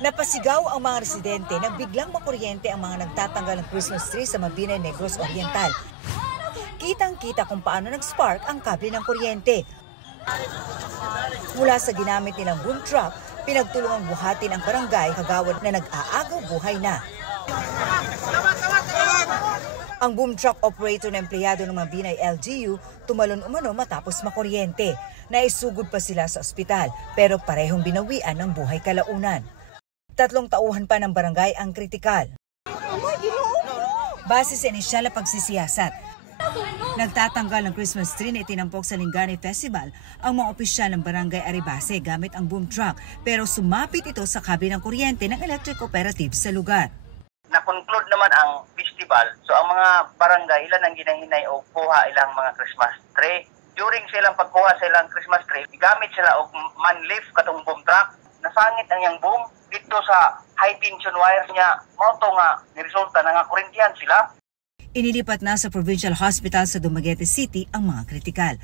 Napasigaw ang mga residente nang biglang makuryente ang mga nagtatanggal ng Christmas tree sa Mabini, Negros Oriental. Kitang-kita kung paano nag-spark ang kable ng kuryente. Mula sa ginamit nilang boom truck, pinagtulungang buhatin ang barangay kagawad na nag-aagaw buhay na. Ang boom truck operator na empleyado ng Mabini LGU tumalon umano matapos makuryente. Naisugod pa sila sa ospital pero parehong binawian ng buhay kalaunan. 3 tauhan pa ng barangay ang kritikal. Base sa inisyal na pagsisiyasat, nagtatanggal ng Christmas tree na itinampok sa Lingani Festival ang mga opisyal ng barangay Aribase gamit ang boom truck pero sumapit ito sa kable ng kuryente ng electric cooperative sa lugar. Na-conclude naman ang festival, so ang mga barangay ilan ang ginahinay o kuha ilang mga Christmas tree. During silang pagkuha sa ilang Christmas tree, gamit sila og manleaf katong boom truck. Nasangit ang yang boom dito sa high tension wires niya, mauto nga niresulta na nga kurintihan sila. Inilipat na sa Provincial Hospital sa Dumaguete City ang mga kritikal.